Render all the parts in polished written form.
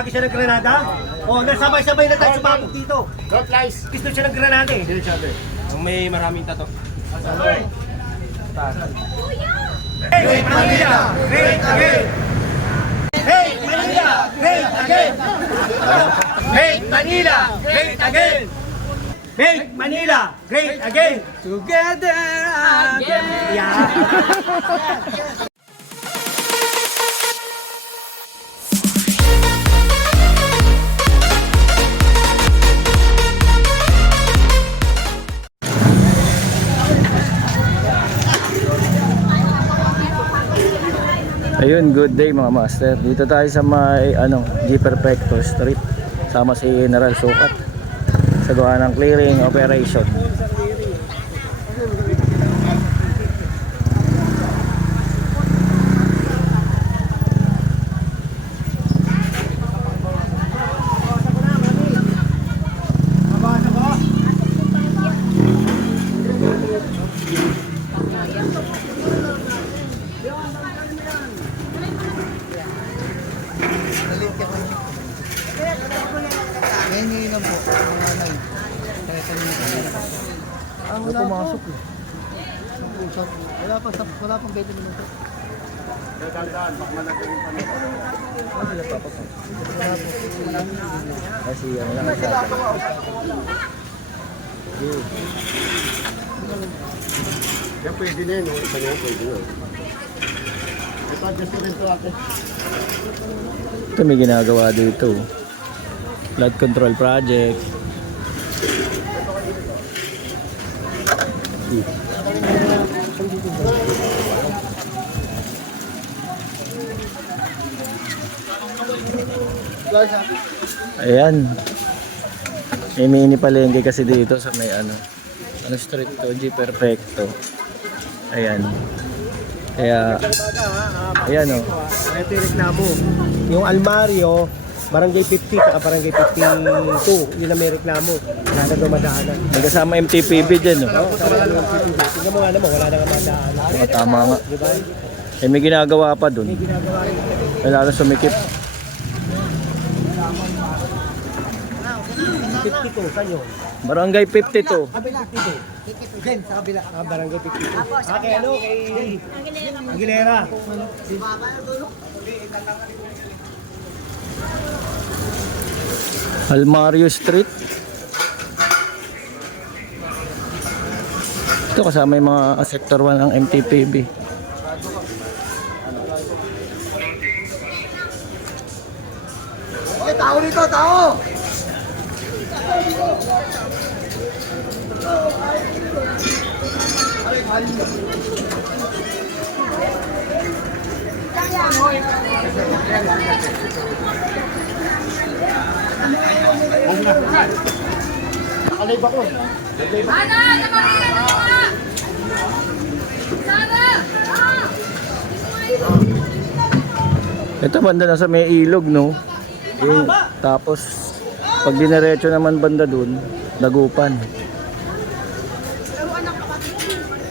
lagi siya ng granada? O, nasabay-sabay na tayo sumabog dito. Don't lies. Gusto siya ng granada eh. Sino sabi? May maraming tato. Hey, Manila! Great again! Hey, Manila! Great again! Hey, Manila! Great again! Make Manila great again! Together again! Yeah! Ayun, good day mga master. Dito tayo sa may G Perfecto Street. Sama si General Sukat sa gawa ng clearing operation. Wala pumasok eh. Wala pang 20 minuto. Dadaan, baka malagay yung panito. Wala pa pa. Kasi ano lang sa akin. Yan pwede na yun, no? Isa na pwede na. Ito, adjust ko rin ito ate. Ito may ginagawa dito. Flood control project. Ayan. May mini palengke kasi dito sa may ano street to, G Perfecto. Ayan. Kaya ayan o. Ito yung reklamo. Yung Almario, Barangay 50 saka Barangay 52. Yun ang may reklamo. Wala na dumadaanan. May kasama MTPB dyan o. Oo, tama na yung 52. Tingnan mo nga naman, wala na nga madaanan. Tama nga. Diba? Eh may ginagawa pa dun. May ginagawa rin. May lalo sumikip. 52, saan yun? Barangay 52. Kabila, 52. Diyan, sa kabila. Ah, Barangay 52. Ah, kay ano? Kay Aguilera. Almario Street. Ito kasama yung mga sector 1 ng MTPB. Okay, tao rito, tao! Nakalib ako. Ana, namarila na mga! Sana! Ito banda na sa may ilog, no? Eh, tapos pag dinerecho naman banda dun, Dagupan.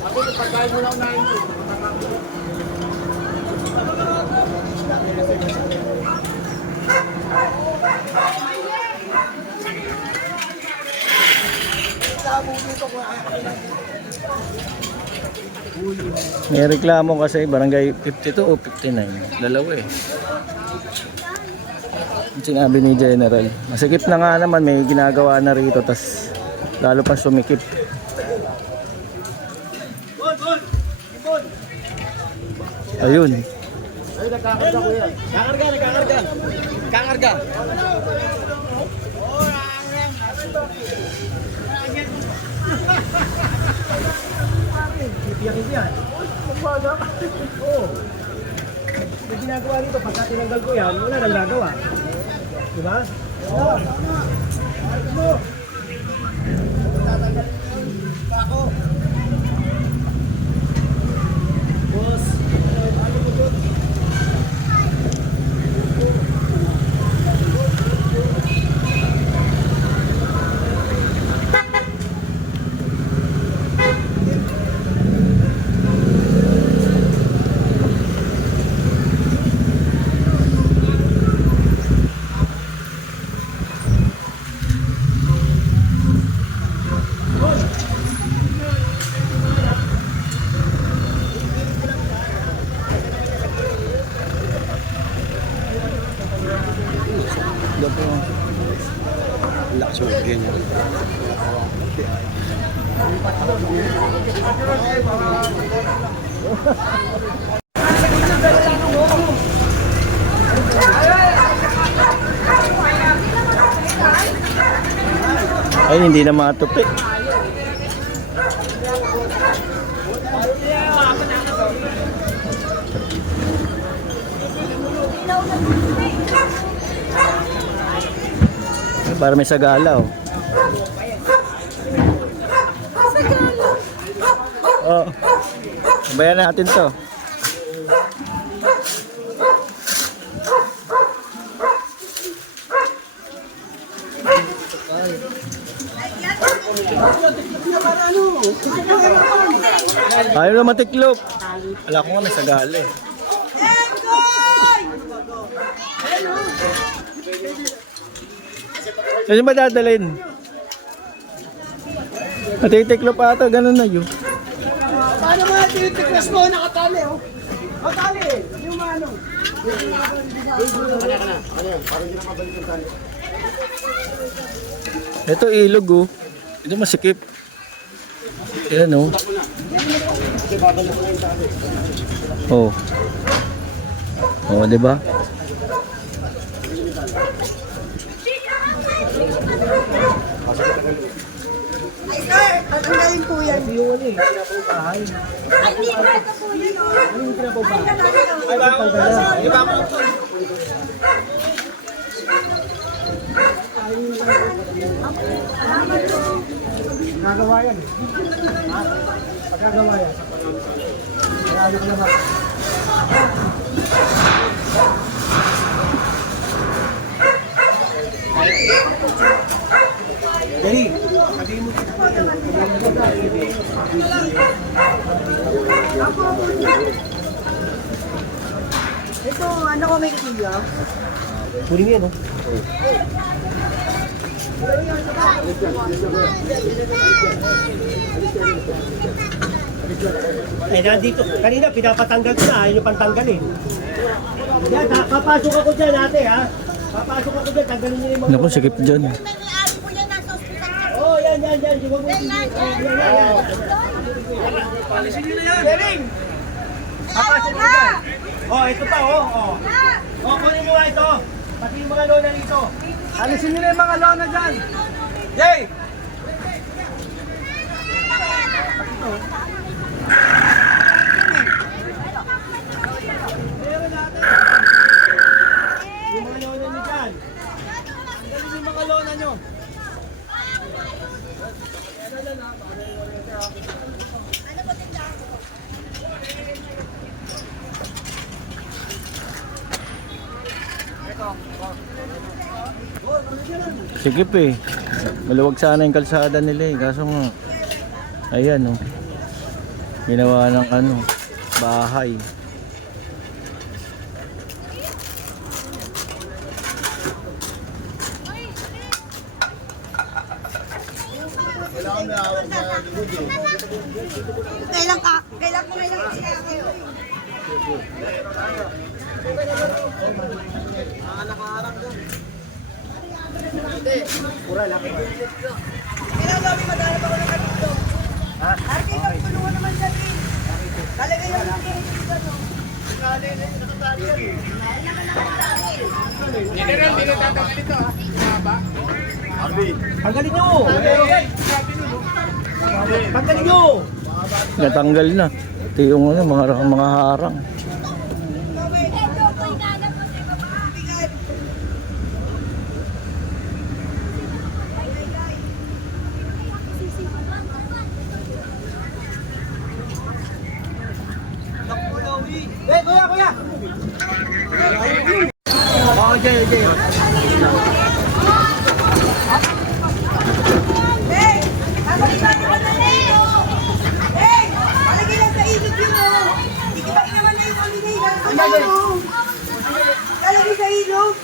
Ako, pagkain mo lang na ito. May reklamo kasi barangay 52 o 59. Dalawa eh. Sinabi ni General. Masikip na nga naman, may ginagawa na rito, tas lalo pa sumikip. Ayun. Ay, nagkakarga ko yan. Kakarga. Ipiyakin yan. Oo. May ginagawa rito, pagka tinanggal ko yan, wala nang gagawa. Diba? Oo. Boss. itlog po. Laksugin niya. Ay, hindi na matupi. Para may sagala, oh. Oh. Sabayan natin to. Ayaw naman tiklop. Wala ko nga may sagala eh. Saan ba dadalhin? Natitiklop pa ata, ganun na yun. Paano mga tinitiklas mo? Nakatali, oh. Nakatali, yung ano. Ito ilog, oh. Ito masikip. Ayan, oh. Oh. Oh, di ba? Ay, sir, tatanggalin po yan. Yung ano eh, pinapubahay. Ay, hindi ba ito po yun? Ano yung pinapubahay? Ay, Iba ko. Nagawa yan eh. Ha? Pagkagawa yan. Kaya ano ko naman. Dari, sabihin mo dito. Ito, ano ko may kuya? Kunin mo yan, oh. Eh, nandito. Kanina, pinapatanggal ko na. Ayaw nyo pang tanggalin. Yan, papasok ako dyan, ate, ha? Papasok ako dyan. Tanggalin nyo yung mga... Naku, sikip dyan. may-ari po yan nasa ospital. Oh, yan. Huwag mo yan. Alisin nyo na yan. Bering! Papasok ko dyan. Oh, ito pa, oh. Oh, kunin mo nga ito. Pati yung mga lona rito. Alisin nyo na yung mga lona dyan. Yay! Meron natin. Yung mga lona nyo dyan. Tanggalin yung mga lona nyo. Sikip eh. Maluwag sana yung kalsada nila eh. Kaso nga, ayan oh. Ginawa ng ano, bahay. Kailan ko ngayon siya kayo? Kailan daw may madalap ako ng kanito? Ha? Arte, tulungan naman siya din. Talagay lang ng kanito, no? Tanggalin nyo! Tanggalin nyo! Natanggal na. Ito yung ano, mga harang. Ito po inanap ko sa baba. Eh, kuya! Oh, Jay. Hey! Kapalitan mo na rin! Hey! Palagay lang sa ilog yun, oh! Ikipain naman na yung holiday. Talagay sa ilog.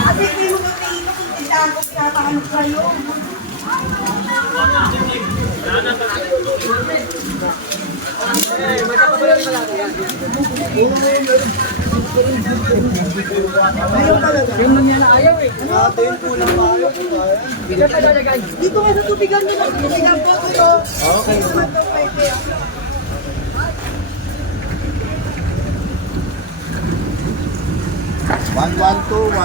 Ate, hindi mo ba sa ilog? Hindi saan ko pinapahanap sa'yo. Eh, Dito nga sa tubigan nila. Tubigan po ito. Okay. One, 113.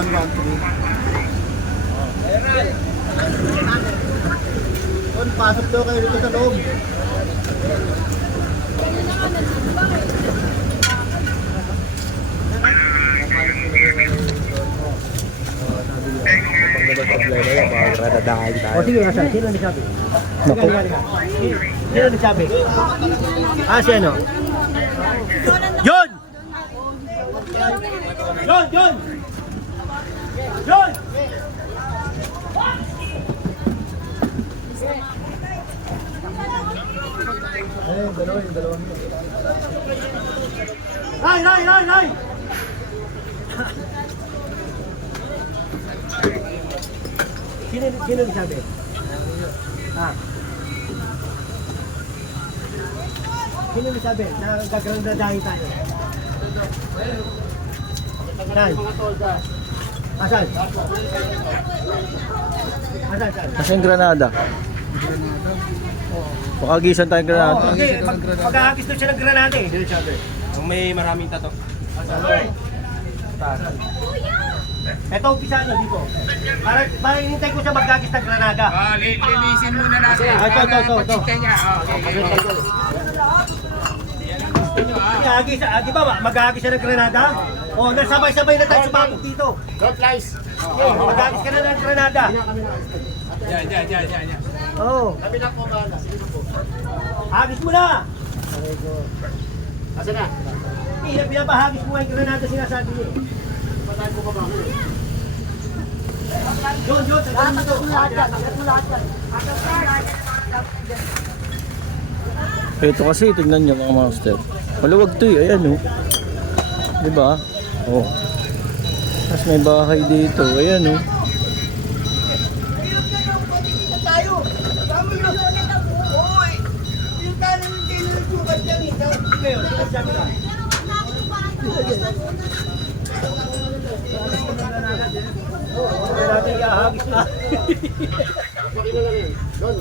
Doon, pasok daw kayo dito sa loob. O sige, asan? Sino nagsabi? Naku. Sino nagsabi? Ah, si ano? Yun! Yun! Yun! Yun! Ray! Ray! Ray! Ray! Sino nagsabi? Ah. Sino nagsabi na gagranadahin tayo? Saan? Asan? Asan? Kasi yung Granada. Pakagisan tayong Granada. Hindi, pag-ahagis doon siya ng granada eh. Sino nagsabi? May maraming tato. Ito, umpisa nyo dito. Para hinintay ko siya mag-agis ng granada. Linisin muna natin. Ito. Mag-ahagis, di ba mag-ahagis siya ng granada? O, nasabay-sabay na tayo sumabog dito. Don't lies. Mag-ahagis ka na ng granada. Diyan. Oo. Kami na po bahala. Sige po. Hagis mo na! Asa na? Hindi, pinapahagis mo nga yung granada sinasabi niya. Patayin ko pa ba ako? Yun, tagal mo ito. Ito kasi, tignan nyo mga master. Maluwag to eh, ayan oh. Diba? Oh. Tapos may bahay dito, ayan oh. Tayo. Tama yun. Oy. Yung tayo ng tinulutukan dyan eh. Ngayon, sinasabi ka. Natin ihahagis na. Pakita lang yan. Doon.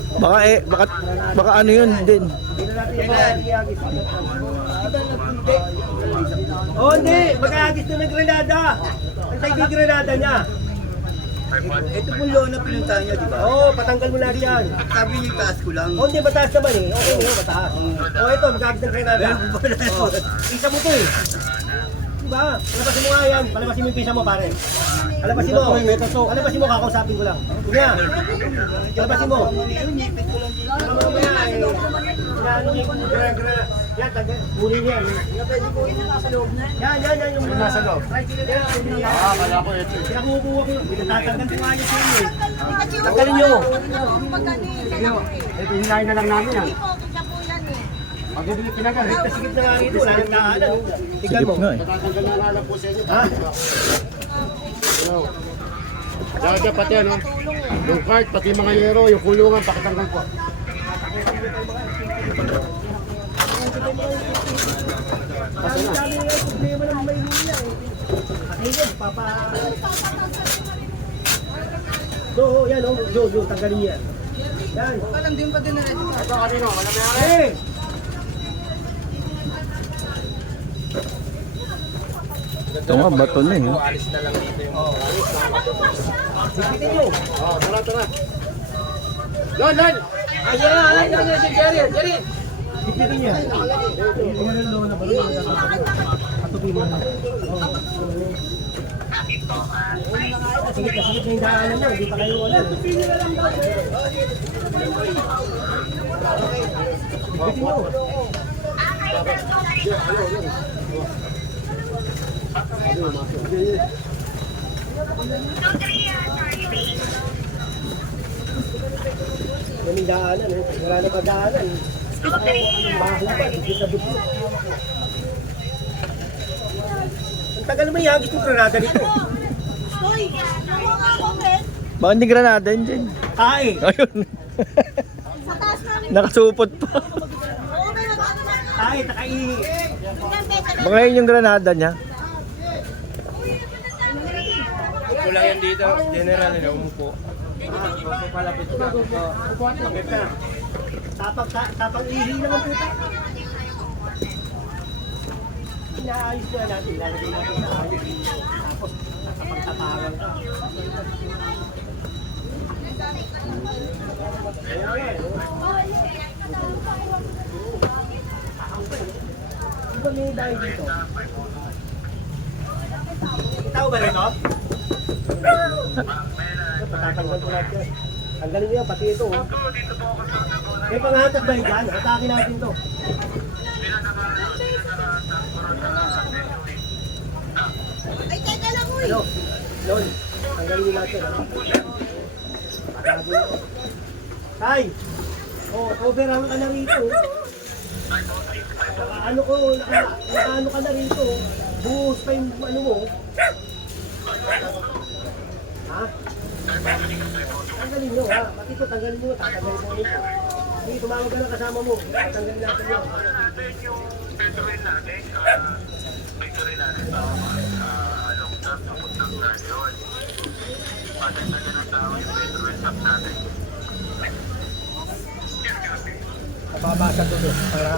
Baka ano yun din. Hindi na natin ihahagis. Oh, hindi! Mag-ahagis na ng granada! Ang tayo yung granada niya. Ito pong loan na pinuntahan niya, di ba? Oo, patanggal mo lahat yan. Sabi niya itaas ko lang. Oh, hindi, mataas naman eh. Okay na yun, mataas. Oh, ito, mag-ahagis ng granada. Oh, isa mo to eh. Diba? Palabasin mo nga yan. Palabasin mo yung pisa mo, pare. Palabasin mo. Palabasin mo, kakausapin ko lang. Sige nga. Palabasin mo. Mamaya eh. Inaano niya yung granada. Yan, kunin niya. Yan, yung mga nasa loob. Kala ko ito. Pinakukuha ko. Pinatatanggal ko nga yun sa inyo eh. Tanggalin niyo. Ito hinahin na lang namin yan. Magbibili pinagal. Sigit na nga rito. Wala nang daanan. Tignan Sigip mo. nga eh. Tatanggal na lang po sa inyo. Ha? Dada pati ano. Yung cart, pati mga yero, yung kulungan, pakitanggal po. Ang dami nga yung problema ng Maynila eh. Pakinggan, papa... Yan o, Joe, tanggalin niya. Yan. Alam din pa din na rin. Ito kanino, wala may ari. Hey! Ito nga, bato na eh. Sipitin nyo. Oh, tara. Lon! Sipitin niya. Yan ang loan na ba? Patupin mo na. Sige na yung daanan nyo. Hindi pa kayo wala. Sipitin nyo lang daw. Sipitin nyo. Yan yung daanan eh. Wala na pa daanan. Baho pa. Hindi na buto. Ang tagal naman ihagis yung granada dito. Hoy. Nakuha nga ako, men. Baka hindi Granada yun dyan. Tae. Ayun. Sa taas namin. Nakasupot pa. Oo, may nabano na. Tae Ay, nakaihi. Baka yun yung granada niya. Kulang yan dito, general na umupo. Palapit na. Palapit na. Tapang ihi naman puta. Inaayos na natin, lalagay natin sa ayos. Tapos, tapang-tapangan ka. Di ba may dahil dito? Tao ba rito? Patatanggal ko lahat yan. Tanggalin niyo yan, pati ito. Oh. May panghatak ba yun dyan? Atake natin to. Ay, teka lang, uy. Ano? Lon, tanggalin niyo lahat yan. Tay! Oh, overhang ka na rito. Ano ko, nakaano ka na rito. Buhos pa yung ano mo. Ha? Tanggalin nyo ha. Pati ito, tanggalin nyo. Tatanggalin mo nito. Hindi, tumawag ka ng kasama mo. Tanggalin natin yun. Babasa ko doon para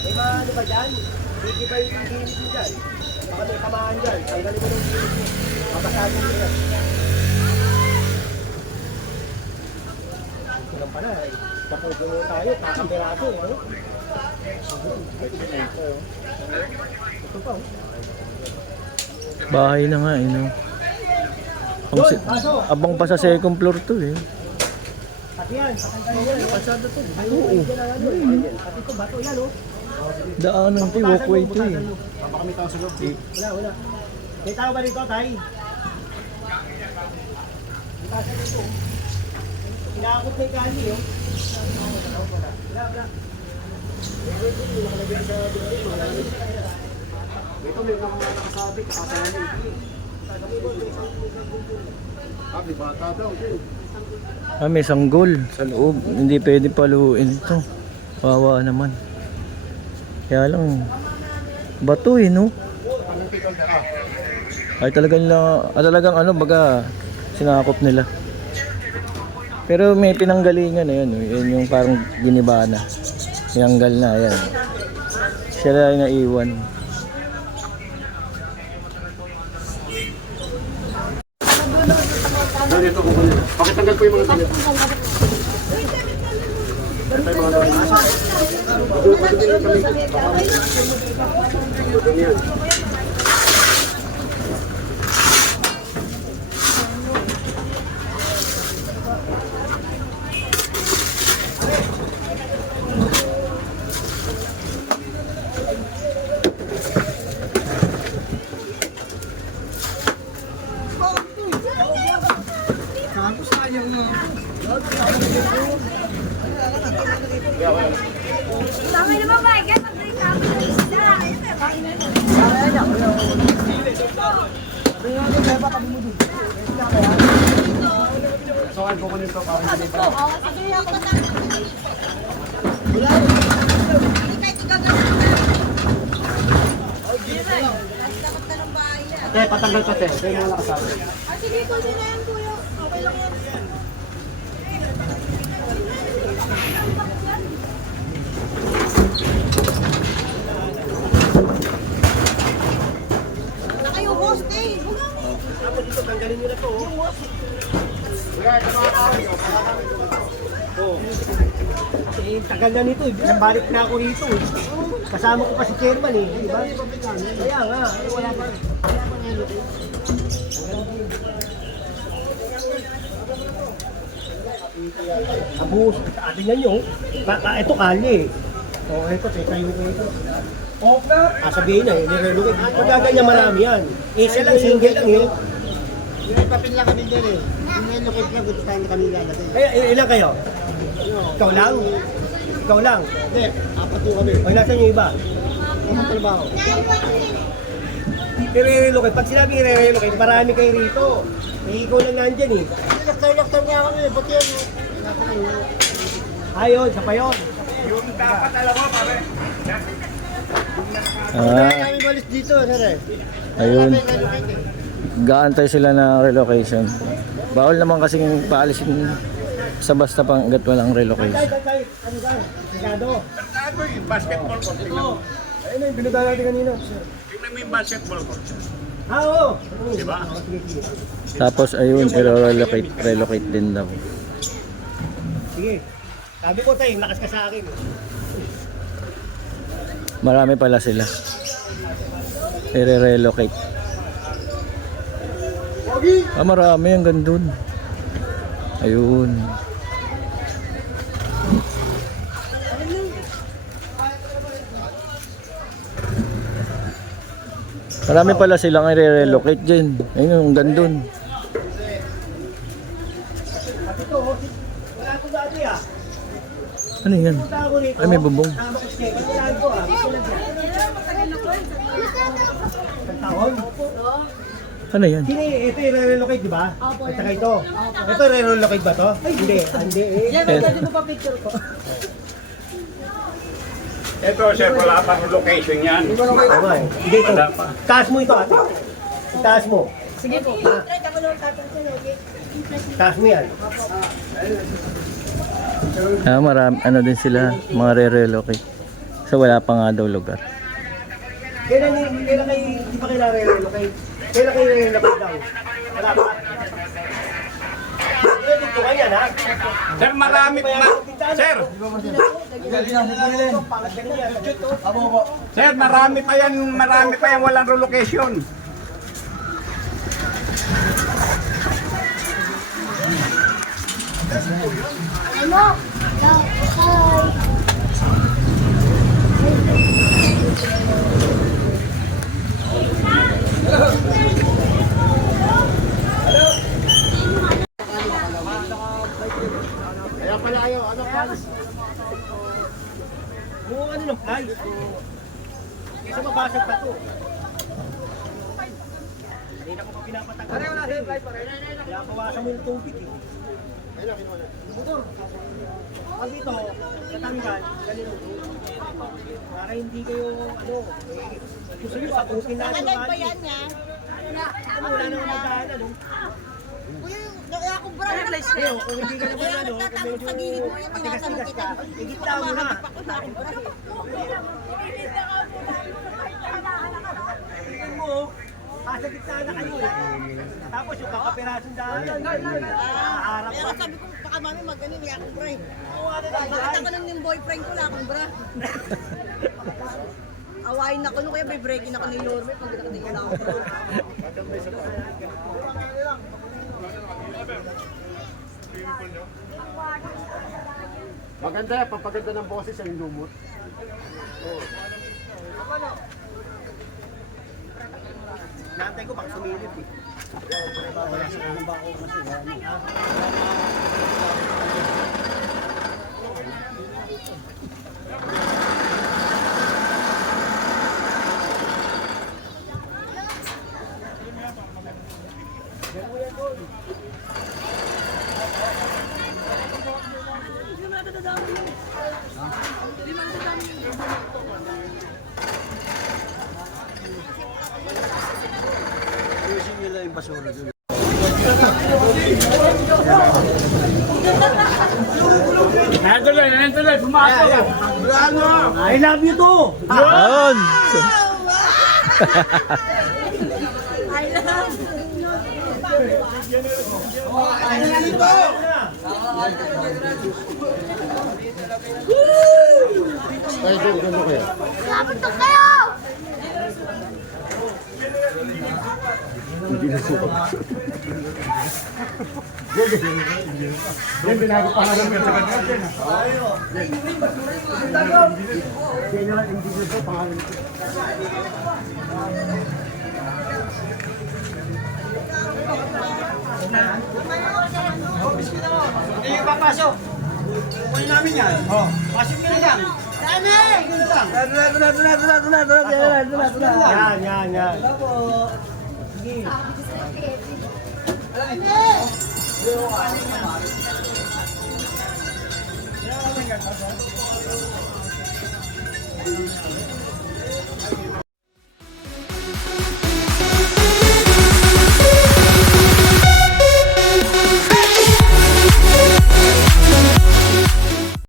may mga ano ba dyan? Hindi ba yung ginit mo dyan? Baka may kamaan dyan. Tanggalin mo ng ginit mo. Mapasado mo yan. Ilang pa na eh. Papupuno tayo. Kakapiraso eh. Ano? Ito pa oh. Bahay na nga eh, no? Doon, paso! Abang pa sa second floor to eh. Pati yan. Patanggalin yan. Pasado to. Oo. Pati ito, bato yan oh. Daanan to, walkway to eh. Baka kami tao sa loob. Wala. May tao ba rito, Tay? Ipasa dito. Inaakot na yung kali, oh. Wala. Ito may mga nakasabi, kakasabi. Di bata daw. May sanggol sa loob. Hindi pwede paluin to. Wawa naman. Kaya lang, bato eh, no? Ay talagang ano, baga sinakop nila. Pero may pinanggalingan na yun, yun yung parang giniba na. Tinanggal na, yan. Siya na yung naiwan. Dito ko kunin. Pakitanggal ko yung mga damit. Ito yung mga damit. Madumi yung damit. Madumi yan. Tama naman ba? Kaya pag-break namin ng isda. So, ano ko kunin to para hindi pa. Tay, patanggal pa, Tay. Ito yung mga nakasabi. Sige, kunin na yan, kuya. Okay lang yan. Na kayo, host eh. Tapos dito, tanggalin nyo na to, oh. Oh. Kasi tagal na nito, nabalik na ako rito eh. Kasama ko pa si chairman eh, di ba? Kaya nga, wala pa. Abus, tingnan nyo. Ito kalye eh. Oh, ito, tayo ko ito. Sabihin na eh, nire-relocate. Pagkaganyan marami yan. Isa lang, single lang eh. Pinapapin lang kami dyan eh. Pinalocate lang kung saan kami lalagay. Ilan kayo? Ikaw lang? Ikaw lang? Hindi, apat po kami. O nasan yung iba? Ang trabaho. I-relocate. Pag sinabi i-relocate, marami kayo rito. Eh, ikaw lang nandyan eh. Laktar nga kami, ba't yan? Ayun, sa pa yun. Yung dapat alam mo, pare. Kami balis dito, sir eh. Ayun. Gaantay sila na relocation. Bawal naman kasing paalisin sa basta pang hanggat walang relocation. Ano ka? Sigado. Ano yung basketball court? Tingnan mo. Ayun yung binudala natin kanina. Tingnan mo yung basketball court. Oo. Diba? Tapos ayun, relocate din daw. Sige. Sabi ko tayo, lakas ka sa akin. Marami pala sila. I-relocate. Marami hanggang dun. Ayun. Marami pala silang i-relocate dyan. Ayun, hanggang dun. At ito, wala ko dati ah. Ano yan? Punta ako rito. Ay, may bubong. Tama ko siya. Wala ko ah. Isang taon. Ano yan? Sino ito i-relocate, di ba? At saka ito. Ito i-relocate ba to? Hindi. Hindi eh. Ito, sir, wala pang location yan. Tama eh. Hindi ito. Wala pa. Taas mo ito ate. Itaas mo. Sige po. Taas mo yan. Marami, ano din sila, mga re-relocate. So wala pa nga daw lugar. Kailan kayo, di pa kayo relocate? Kailan kayo relocate daw? Wala pa. Dito ka yan ha? Sir, marami pa. Sir, sir, marami pa yan walang relocation. Ano? Hi. Kaya pala ayaw, ano fans? Kung ano ng flies. Kaysa mabasag pa to. Hindi na ko pa pinapatagal. Pareho na sa'yo flies pareho. Kaya bawasan mo yung tubig eh. Ayun, kinuha na. Motor. Pag ito, katanggal, ganito. Para hindi kayo, ano, gusto nyo sakutin natin. Agad ba yan niya? Wala nang magdaan, ano. Nakakubra na lang. Kaya kung hindi ka naman, ano, Nagtatakot sa gilid mo yan, matigas-tigas ka, igita mo na. Tingnan mo, sa gitna na kayo eh. Tapos yung kakapirasong daan, aarap Pero pa. sabi ko, baka mami mag-ano, hindi akong bra eh. Bakit ako nang yung boyfriend ko, wala akong bra. Awayin ako nung kaya may breaking ako ni Lorme pag nakatingin ako bra. Maganda yan, pampaganda ng boses ang lumot. Naantay ko baka sumilip eh. Wala sa kanang bako kasi. Ayusin nila yung basura doon. Nantuloy, pumasok. I love you too! Ayun! Ay, doon kaya. Lapit na kayo! Hindi na suka. Yan, binago pa nga ng sa kanila din. General Engineer po, pangalan ko. Hindi yung papasok. Kunin namin yan. Pasok nyo na yan. Yan. Sige.